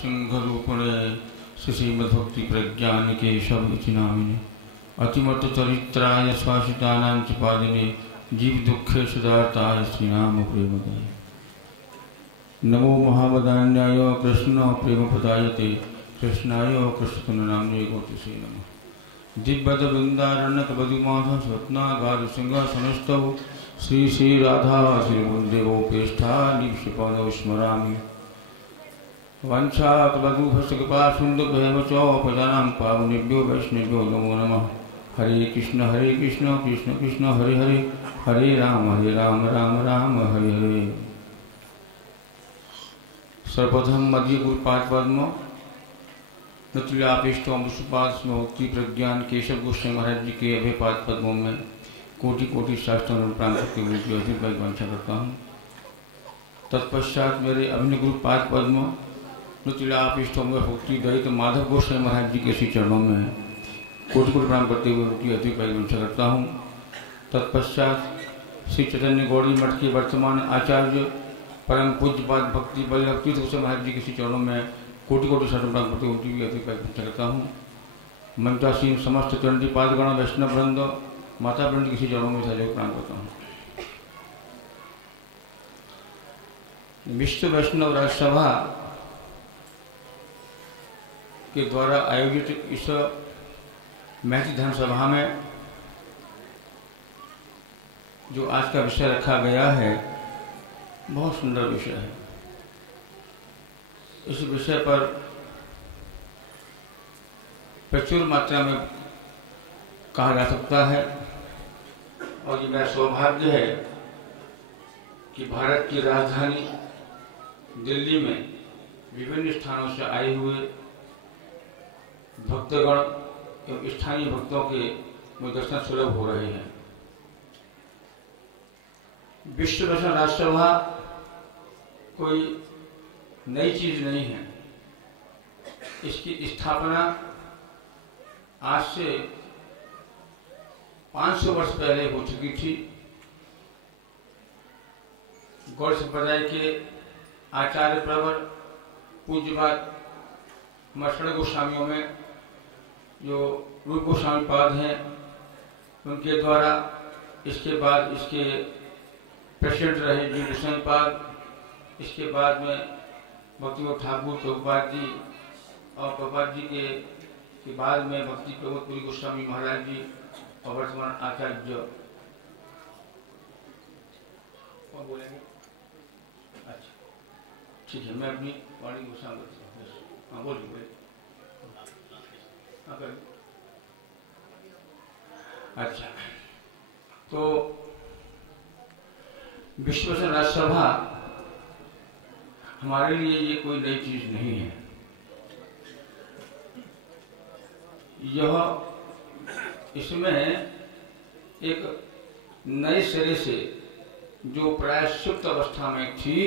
सिंहरूपणे श्रीमद्भक्ति प्रज्ञान केशव इति नामिने अतिमत चरित्राय स्वासितानां च पादिने जीव दुखे सुदाताय श्रीनाम प्रेमदाय। नमो महावदान्याय कृष्ण प्रेम पदायते कृष्णाय कृष्णतनुनाम्ने गोतिसे नमः। दिव्यद वृंदारण्यक बधुमाध स्वप्नागार सिंह समस्तौ श्री श्री राधा श्रीवृंदेवो पेष्ठा निक्षिपदौ स्मरामि। वंशाकलदुभसकृपा सुन्दभैवचोपजानां पावनेभ्यो वैष्णवेभ्यो नमो नमः। हरे कृष्ण कृष्ण कृष्ण हरे हरे, हरे राम राम राम हरे हरे। सर्वप्रथम मध्य गुरुपाद पद्म नतुल्यापेष्टो मुसुपाद भक्ति प्रज्ञान केशव गोस्वामी महाराज जी के अभयपाद पद्मों में कोटि कोटि शास्त्रों प्राण करते हुए अधिक वंशा करता हूँ। तत्पश्चात मेरे अभिन्न गुरुपाद पद्म नतुल्यापेष्टो भक्ति दयित माधव गोस्वामी महाराज जी के श्री चरणों में कोटि कोटि प्रणाम करते हुए उनकी अधिक वंशा करता हूँ। तत्पश्चात श्री चैतन्य गौड़ी मठ के वर्तमान आचार्य परम पूज्यपाद भक्ति बल्लभ तीर्थ गोस्वामी महाराज जी के श्री चरणों में कोटि कोटि शरण प्रणाम करते हुए उनकी भी अधिक वंशा करता हूँ। मंत्रासीन समस्त चंडी पादगण वैष्णव वृंद माता वृंद के श्री चरणों में सहयोग प्रणाम करता हूँ। विश्व वैष्णव राजसभा के द्वारा आयोजित इस महती धर्म सभा में जो आज का विषय रखा गया है बहुत सुंदर विषय है। इस विषय पर प्रचुर मात्रा में कहा जा सकता है और ये मेरा सौभाग्य है कि भारत की राजधानी दिल्ली में विभिन्न स्थानों से आए हुए भक्तगण एवं स्थानीय भक्तों के दर्शन सुलभ हो रहे हैं। विश्व वैष्णव राजसभा कोई नई चीज नहीं है। इसकी स्थापना आज से 500 वर्ष पहले हो चुकी थी। गौड़ संप्रदाय के आचार्य प्रवर पूज्यपाद मठड़ गोस्वामियों में जो रूप गोस्वामी पाद हैं उनके द्वारा, इसके बाद इसके प्रेसिडेंट रहे जी गोस्वामी पाद, इसके बाद में भक्ति ठाकुर प्रभुपाद जी और प्रभुपाद जी के बाद में भक्ति प्रमोदपुरी गोस्वामी महाराज जी और वर्तमान आचार्य कौन बोलेंगे? अच्छा ठीक है, मैं अपनी वाणी गोस्वामी करता हूँ। हाँ बोलिए। अच्छा, तो विश्व वैष्णव राजसभा हमारे लिए ये कोई नई चीज नहीं है। यह इसमें एक नए सिरे से जो प्राय सुप्त अवस्था में थी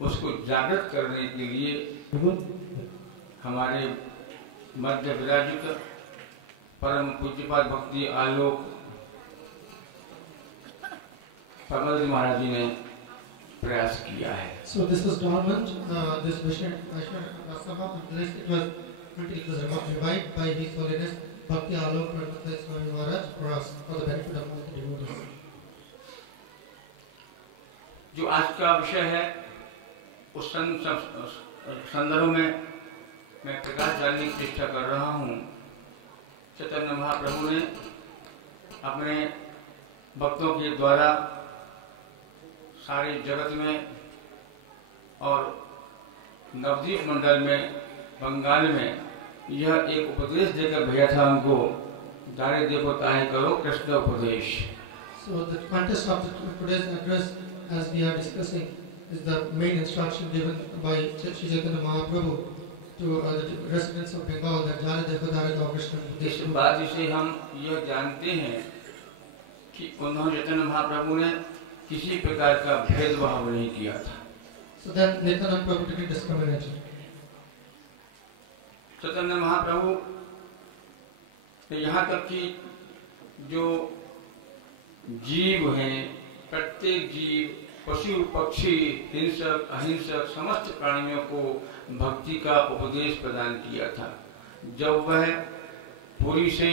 उसको जागृत करने के लिए हमारे मध्य विराजित परम पूज्यपाद भक्ति आलोक कमल जी महाराज जी ने प्रयास किया है। So this was dormant, this Vaishnava Sabha, until it was revived by His Holiness Bhakti Alok Pramod Swami Maharaj for us, for the benefit of all the devotees. जो आज का विषय है उस संदर्भ में मैं प्रकाश डालने की चेष्टा कर रहा हूँ। चैतन्य महाप्रभु ने अपने भक्तों के द्वारा सारे जगत में और नवदीप मंडल में बंगाल में यह एक उपदेश देकर भेजा था उनको, दारे देखो ताहे करो कृष्ण उपदेश। So the context of today's address, as we are discussing, is the main instruction given by Shri Chaitanya Mahaprabhu to the residents of Bengal, that Jare Dekho Dare Dekho Krishna उपदेश। इस बात से हम यह जानते हैं कि उन्होंने चैतन्य महाप्रभु ने किसी प्रकार का भेदभाव नहीं किया था। So then Nityananda Prabhu didn't discriminate. Chaitanya Mahaprabhu यहाँ तक कि जो जीव हैं, प्रत्येक जीव, पशु पक्षी, हिंसक अहिंसक समस्त प्राणियों को भक्ति का उपदेश प्रदान किया था। जब वह पुरी से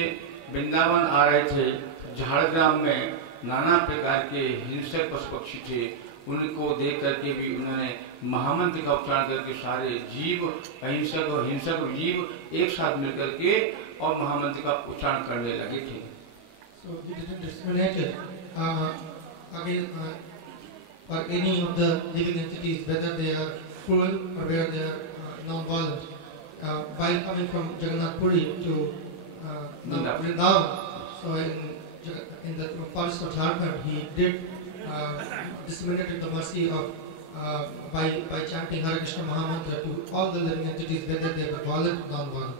वृंदावन आ रहे थे, झाड़ग्राम में नाना प्रकार के हिंसक पशु पक्षी थे। उनको देख करके भी उन्होंने महामंत्र का उच्चारण करके सारे जीव, अहिंसक और हिंसक जीव एक साथ मिलकर के और महामंत्र का उच्चारण करने लगे थे। So he didn't discriminate for any of the living entities, whether they are cruel or whether they are non-violent. While coming from Jagannath Puri to Vrindavan, so in the forest of Jharkhand, he did disseminated the mercy of by chanting Hare Krishna Mahamantra to all the living entities, whether they were violent or non-violent.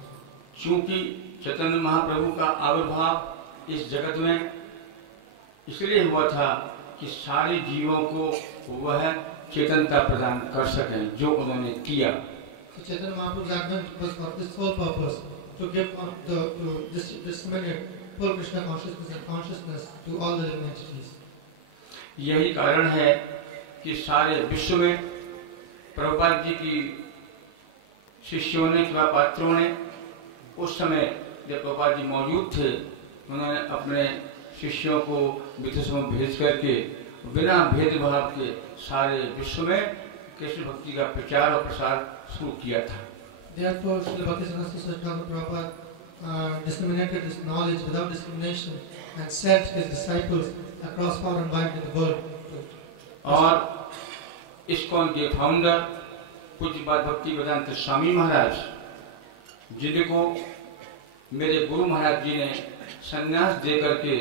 चूंकि चैतन्य महाप्रभु का आविर्भाव इस जगत में इसलिए हुआ था कि सारे जीवों को वह चेतनता प्रदान कर सकें, जो उन्होंने किया। So Chaitanya Mahaprabhu's advent was for this sole purpose, to give to disseminate full Krishna consciousness and consciousness to all the living entities. यही कारण है कि सारे विश्व में प्रभुपाद जी की शिष्यों ने अथवा पात्रों ने उस समय जब प्रभुपाद जी मौजूद थे, उन्होंने अपने शिष्यों को विदेशों में भेज करके बिना भेदभाव के सारे विश्व में कृष्ण भक्ति का प्रचार और प्रसार शुरू किया था। Therefore, Srila Bhaktisiddhanta Saraswati Prabhupada disseminated his knowledge without discrimination and sent his disciples across far and wide in the world. और इस्कॉन के फाउंडर पूज्यपाद भक्ति वेदांत स्वामी महाराज, जिनको मेरे गुरु महाराज जी ने संन्यास दे करके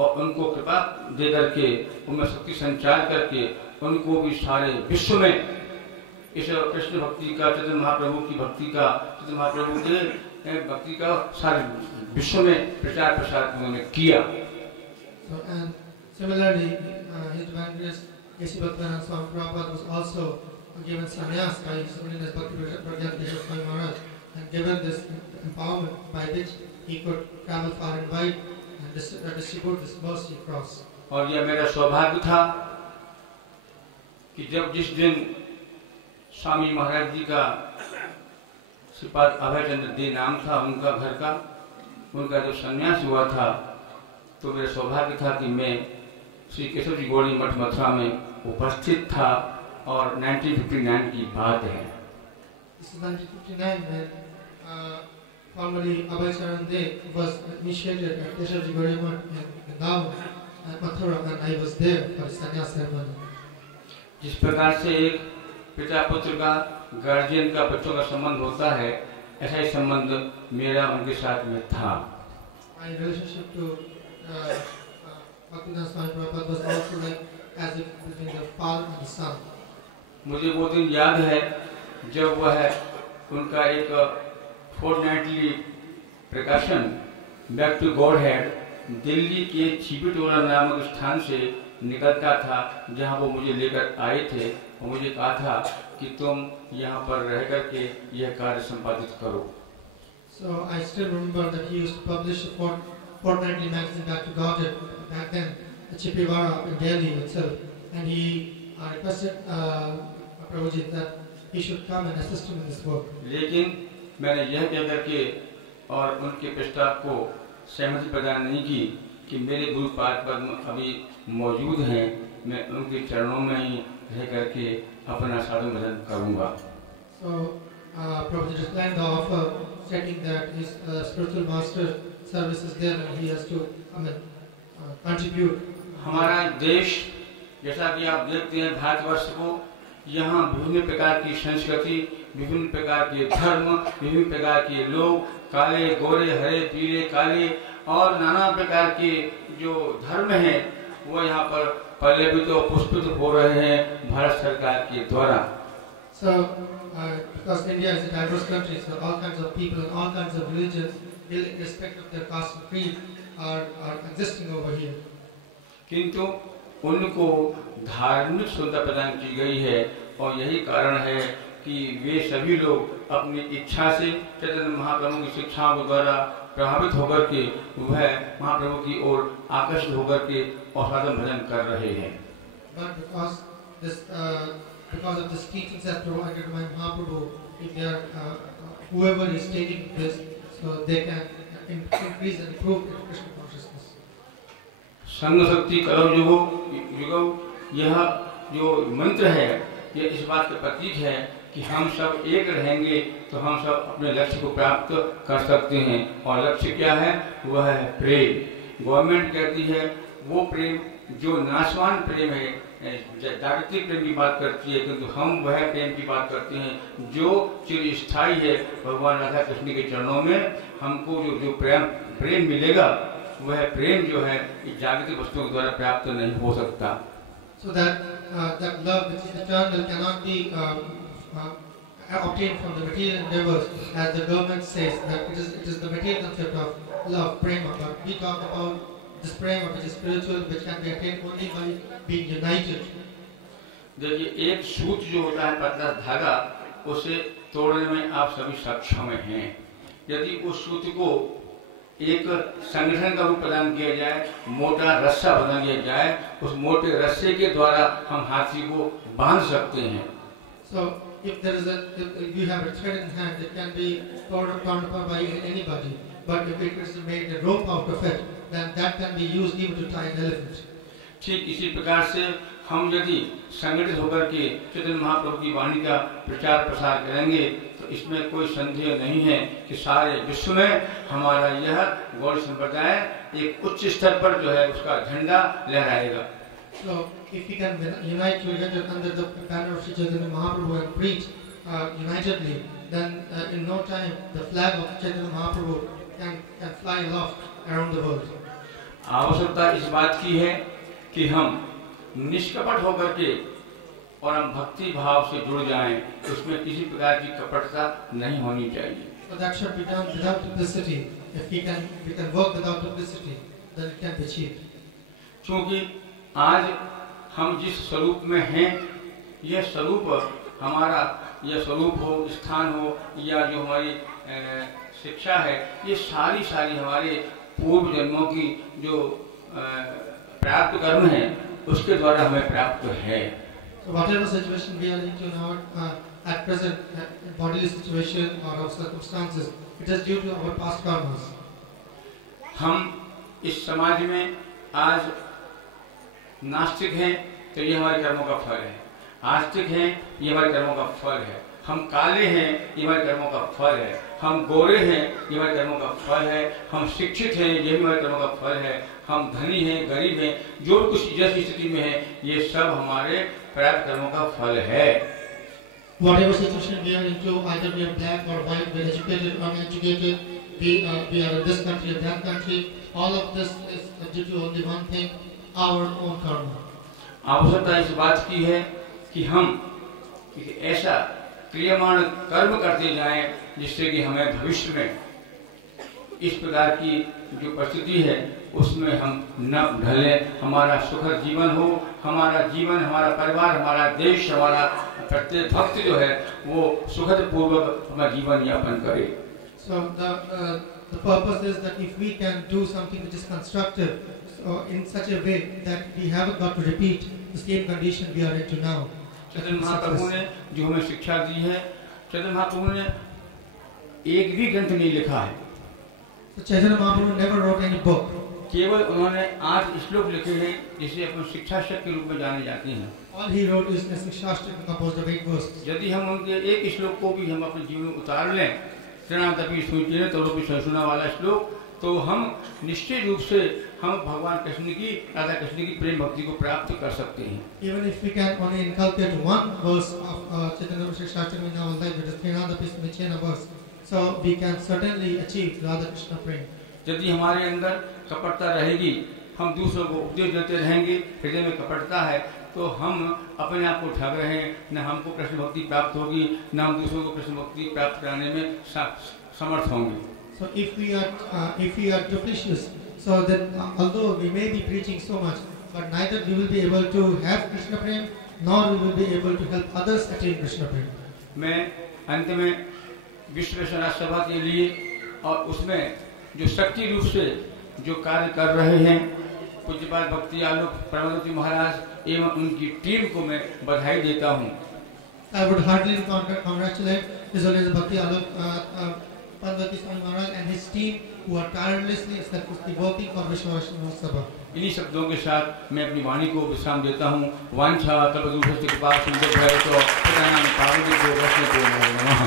और उनको कृपा दे करके उनमें शक्ति संचार करके उनको भी सारे विश्व में इस कृष्ण भक्ति का, चैतन्य महाप्रभु की भक्ति का, चैतन्य महाप्रभु के भक्ति का सारे विश्व में प्रचार प्रसार उन्होंने किया। And similarly, His Divine Grace A.C. Bhaktivedanta Swami Prabhupada was also given sannyas by His Holiness Bhakti Pragyat Keshava Swami Maharaj and given this empowerment by which he could travel far and wide and distribute this mercy across. और यह मेरा सौभाग्य था कि जब जिस दिन स्वामी महाराज जी का श्रीपाद अभय चंद्र दे नाम था उनका घर का, उनका जब संन्यास हुआ था, तो मेरा सौभाग्य था कि मैं श्री केशव जी गौड़ी मठ मथुरा में उपस्थित था और 1959 की बात है। This is 1959 when formally Abhay Charan Dev was initiated at Keshav Ji Gauri Math in Vrindavan at Mathura, and I was there for the sannyas ceremony. जिस प्रकार से एक पिता पुत्र का, गार्जियन का बच्चों का संबंध होता है, ऐसा ही संबंध मेरा उनके साथ में था। My relationship to Bhaktivedanta Swami Prabhupada was also like as if between the father and the son. मुझे वो दिन याद है जब वह उनका एक फोर्टनाइटली प्रकाशन back to God head Delhi के छिपीटोला नामक स्थान से निकलता था, जहां वो मुझे लेकर आए थे और मुझे कहा था कि तुम यहाँ पर रह करके यह कार्य संपादित करो। So I still remember that he used to publish a fortnightly magazine Back to Godhead back then at Chippiwara in Delhi itself, and he requested Prabhuji that he should come and assist him in this work. लेकिन मैंने यह कह करके और उनके प्रस्ताव को सहमति प्रदान नहीं की कि मेरे गुरु पाद पद्म अभी मौजूद हैं, मैं उनके चरणों में ही रह करके अपना साधन भजन करूँगा। So Prabhuji declined the offer, stating that his spiritual master service is there and he has to contribute. हमारा देश जैसा कि आप देखते हैं भारतवर्ष को, यहाँ विभिन्न प्रकार की संस्कृति, विभिन्न प्रकार के धर्म, विभिन्न प्रकार के लोग, काले गोरे हरे पीले काले और नाना प्रकार के जो धर्म हैं वो यहाँ पर पल्लवित और पुष्पित हो रहे हैं भारत सरकार के द्वारा। So because India is a diverse country, so all kinds of people and all kinds of religions, irrespective of their caste and creed, are existing over here. किंतु उनको धार्मिक सुविधा प्रदान की गई है और यही कारण है कि वे सभी लोग अपनी इच्छा से चैतन्य महाप्रभु की शिक्षाओं के द्वारा प्रभावित होकर के वह महाप्रभु की ओर आकर्षित होकर के और साधन भजन कर रहे हैं। But because of this teachings that provided by Mahaprabhu, if they are whoever is taking this, so they can increase and improve in Krishna consciousness. संग शक्ति करो युगो युगो, यह जो मंत्र है ये इस बात का प्रतीक है कि हम सब एक रहेंगे तो हम सब अपने लक्ष्य को प्राप्त कर सकते हैं। और लक्ष्य क्या है? वह है प्रेम। गवर्नमेंट कहती है वो प्रेम जो नाशवान प्रेम है, जागतिक प्रेम की बात करती है, किंतु हम वह प्रेम की बात करते हैं जो चिरस्थायी है। भगवान राधा कृष्ण के चरणों में हमको जो प्रेम मिलेगा, वह प्रेम जो है जागतिक वस्तुओं के द्वारा प्राप्त नहीं हो सकता। So that love which is eternal cannot be obtained from the material endeavors, as the government says that it is the material concept of love, prema. But we talk about this prema which is spiritual, which can be attained only by being united. देखिए, एक सूत्र जो होता है पतला धागा, उसे तोड़ने में आप सभी सक्षम हैं। यदि उस सूत्र को एक संगठन का रूप प्रदान किया जाए, मोटा रस्सा बना दिया जाए, उस मोटे रस्से के द्वारा हम हाथी को बांध सकते हैं। So if you have a thread in hand, it can be torn apart by anybody. But if it is made a rope out of it, then that can be used even to tie an elephant. ठीक इसी प्रकार से हम यदि संगठित होकर के चैतन्य महाप्रभु की वाणी का प्रचार प्रसार करेंगे, तो इसमें कोई संदेह नहीं है कि सारे विश्व में हमारा यह गौड़ संप्रदाय एक उच्च स्तर पर जो है उसका झंडा लहराएगा। So if we can unite together under the banner of Sri Chaitanya Mahaprabhu and preach unitedly, then in no time the flag of Chaitanya Mahaprabhu can fly aloft around the world. आवश्यकता इस बात की है कि हम निष्कपट होकर के और हम भक्ति भाव से जुड़ जाएं, उसमें किसी प्रकार की कपटता नहीं होनी चाहिए। So that should be done without publicity. If we can work without publicity, then it can be achieved. क्योंकि आज हम जिस स्वरूप में हैं, यह स्वरूप हमारा, यह स्वरूप हो, स्थान हो, या जो हमारी शिक्षा है, ये सारी हमारे पूर्व जन्मों की जो प्राप्त कर्म है, उसके द्वारा हमें प्राप्त है। So whatever situation we are into now, at present, bodily situation or of circumstances, it is due to our past karmas. हम इस समाज में आज नास्तिक हैं तो ये हमारे कर्मों का फल है, आस्तिक हैं ये हमारे कर्मों का फल है, हम काले हैं ये हमारे कर्मों का फल है, हम गोरे हैं ये हमारे कर्मों का फल है, हम शिक्षित हैं ये भी हमारे कर्मों का फल है, हम धनी हैं गरीब हैं, जो कुछ जैसी स्थिति में है, ये सब हमारे प्राप्त कर्मों का फल है। Whatever situation we are into, either we are black or white, we are educated or uneducated, we are in this country or that country, all of this is due to only one thing, our own karma. आवश्यकता इस बात की है कि हम ऐसा क्रियामान कर्म करते जाएं जिससे कि हमें भविष्य में इस प्रकार की जो परिस्थिति है उसमें हम न ढले, हमारा सुखद जीवन हो, हमारा जीवन, हमारा परिवार, हमारा देश, हमारा प्रत्येक भक्त जो है वो सुखद पूर्वक अपना जीवन यापन करे। So the purpose is that if we can do something which is constructive, so in such a way that we haven't got to repeat the same condition we are into now. Chaitanya Mahaprabhu ने जो हमें शिक्षा दी है, चैतन्य महाप्रभु ने एक भी ग्रंथ नहीं लिखा है। So Chaitanya Mahaprabhu never wrote any book. केवल उन्होंने 8 श्लोक लिखे हैं जिसे अपन शिक्षा शक के रूप में जाने जाते हैं। All he wrote is a Shikshashtak composed of 8 verses. यदि हम उनके एक श्लोक को भी हम अपने जीवन में उतार लें, तृणातपि सुचेन तरोपि सहिष्णुना वाला श्लोक, तो हम निश्चित रूप से हम भगवान कृष्ण की, राधा कृष्ण की प्रेम भक्ति को प्राप्त कर सकते हैं। Even if we can only inculcate one verse of Chaitanya Shikshashtak in our life, it is Trinadapi Smichena verse, so we can certainly achieve Radha Krishna prema. यदि हमारे अंदर कपटता रहेगी, हम दूसरों को उपदेश देते रहेंगे, हृदय में कपटता है, तो हम अपने आप को ठग रहे हैं, न हमको कृष्ण भक्ति प्राप्त होगी, न हम दूसरों को कृष्ण भक्ति प्राप्त कराने में समर्थ होंगे। So if we are duplicitous, so that although we may be preaching so much, but neither we will be able to have Krishna prema, nor we will be able to help others attain Krishna prema. मैं अंत में विश्व स्वराज सभा के लिए और उसमें जो शक्ति रूप से जो कार्य कर रहे हैं पूज्यपाद भक्ति आलोक परमानंद महाराज एवं उनकी टीम को मैं बधाई देता हूँ। I would heartily congratulate His Holiness Bhakti Alok Parvati Swami Maharaj and his team who are tirelessly working for Vishwa Vaishnava Sabha. इन्हीं शब्दों के साथ मैं अपनी वाणी को विश्राम देता हूँ। वांछा कल्पतरुभ्यश्च कृपा सिन्धुभ्यो पतितानां पावनेभ्यो वैष्णवेभ्यो नमो नमः।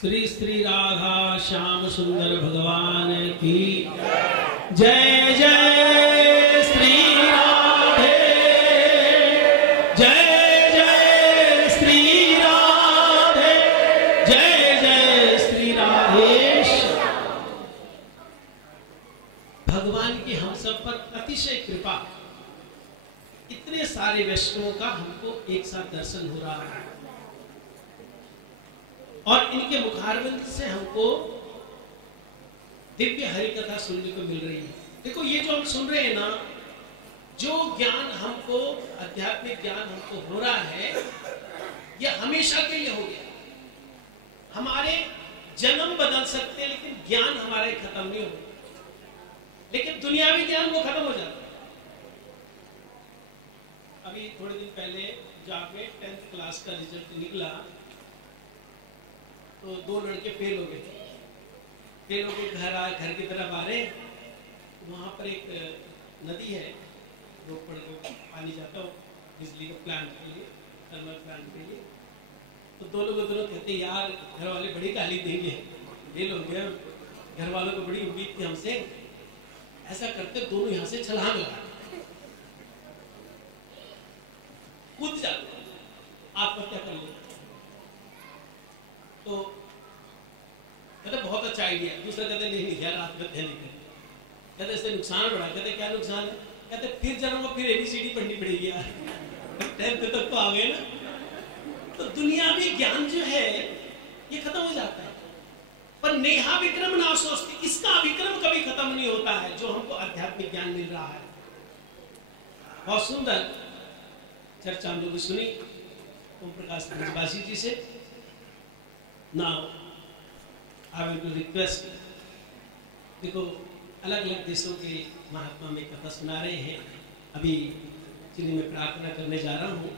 श्री श्री राधा श्याम सुंदर भगवान की जय। जय श्री राधे, जय जय श्री राधे, जय जय श्री राधेश। भगवान की हम सब पर अतिशय कृपा, इतने सारे वैष्णवों का हमको एक साथ दर्शन हो रहा है और इनके मुखारविंद से हमको दिव्य हरि कथा सुनने को मिल रही है। देखो ये जो हम सुन रहे हैं ना, जो ज्ञान हमको, आध्यात्मिक ज्ञान हमको हो रहा है, ये हमेशा के लिए हो गया। हमारे जन्म बदल सकते हैं लेकिन ज्ञान हमारे खत्म नहीं हो, लेकिन दुनियावी ज्ञान वो खत्म हो जाता है। अभी थोड़े दिन पहले जब में 10th क्लास का रिजल्ट निकला तो 2 लड़के फेल हो गए थे। फेल हो के घर की तरफ आ रहे, वहाँ पर एक नदी है, रोड पर पानी जाता हो बिजली के प्लांट के लिए, थर्मल प्लांट के लिए। तो 2 लोग दोनों कहते यार घर वाले बड़ी गाली देंगे, फेल हो गया, घर वालों को बड़ी उम्मीद थी हमसे। ऐसा करते दोनों यहाँ से छलांग लगा, कूद जाते, आत्महत्या कर लेते। तो कहते बहुत अच्छा आइडिया। दूसरा कहते नहीं यार आत्महत्या नहीं करें। कहते इससे नुकसान बढ़ा। कहते क्या नुकसान है? कहते फिर जन्म को फिर ABCD पढ़नी पड़ेगी यार, 10th तक तो आ गए ना। तो दुनियावी ज्ञान जो है ये खत्म हो जाता है, पर नेहा विक्रम ना सोचते, इसका विक्रम कभी खत्म नहीं होता है जो हमको आध्यात्मिक ज्ञान मिल रहा है। बहुत सुंदर चर्चा हम लोग सुनी ओम प्रकाश ब्रजवासी जी से। Now, I will to request, देखो अलग अलग देशों के महात्मा में कथा सुना रहे हैं। अभी जिन्हें मैं प्रार्थना करने जा रहा हूँ,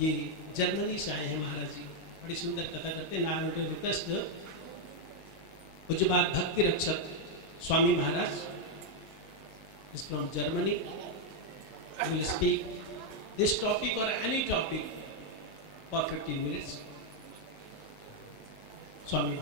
ये जर्मनी से आए हैं महाराज जी, बड़ी सुंदर कथा करते हैं। Now I will to request पूज्यपाद भक्ति रक्षक Swami Maharaj is from Germany. He will speak this topic or any topic for 15 minutes. Swami